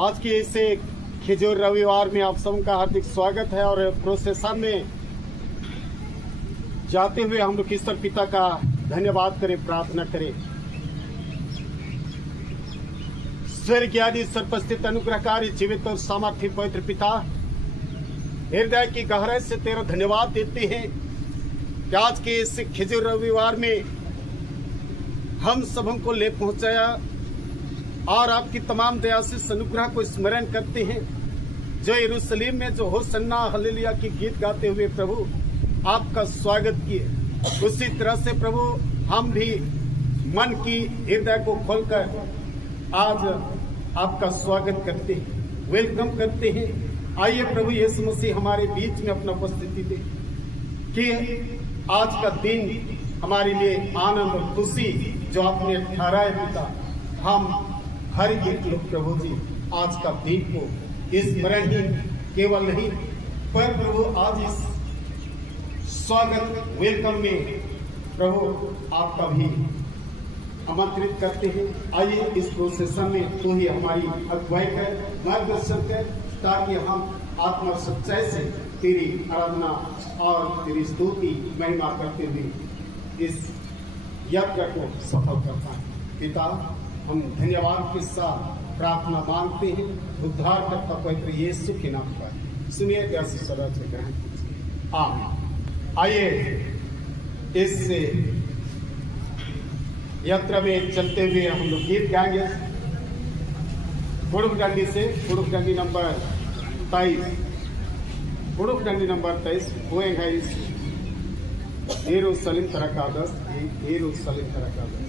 आज के इसे खिजूर रविवार में आप सबका हार्दिक स्वागत है। और प्रोसेसन में जाते हुए हम लोग ईश्वर पिता का धन्यवाद करें, प्रार्थना करें। स्वर्ग आदि सर्वस्थित अनुग्रहकारी जीवित और सामर्थ्य पवित्र पिता, हृदय की गहराई से तेरा धन्यवाद देते हैं कि आज के इस खिजूर रविवार में हम सबों को ले पहुंचाया और आपकी तमाम दया से अनुग्रह को स्मरण करते हैं। जो यरूशलेम में जो होसन्ना हालेलुया की गीत गाते हुए प्रभु आपका स्वागत किए, उसी तरह से प्रभु हम भी मन की हृदय को खोलकर आज आपका स्वागत करते हैं, वेलकम करते हैं। आइए प्रभु यीशु मसीह हमारे बीच में अपना उपस्थिति दे कि आज का दिन हमारे लिए आनंद और खुशी जो आपने ठहराए पिता, हम हर एक लोग प्रभु जी आज का दिन को स्मरण ही केवल नहीं पर प्रभु आज इस स्वागत वेलकम में प्रभु आपका भी आमंत्रित करते हैं। आइए इस प्रोसेसन में तू ही हमारी अगुवाई कर, मार्गदर्शन कर, ताकि हम आत्मा सच्चाई से तेरी आराधना और तेरी स्तुति महिमा करते हुए इस यात्रा को सफल कर पाए। पिता, हम धन्यवाद के साथ प्रार्थना मांगते हैं उद्धारकर्ता पवित्र यीशु के नाम पर, सुनिए प्यार से सदा से ग्रहण कीजिए, आमीन। आइए इस यात्रा में चलते हुए हम लोग गीत गाएंगे। पुरुष डंडी से पुरुष डंडी नंबर 23, पुरुष डंडी नंबर 23 हुएगा इस यरूशलेम तरह का दस, यरूशलेम तरह का दस।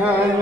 Yo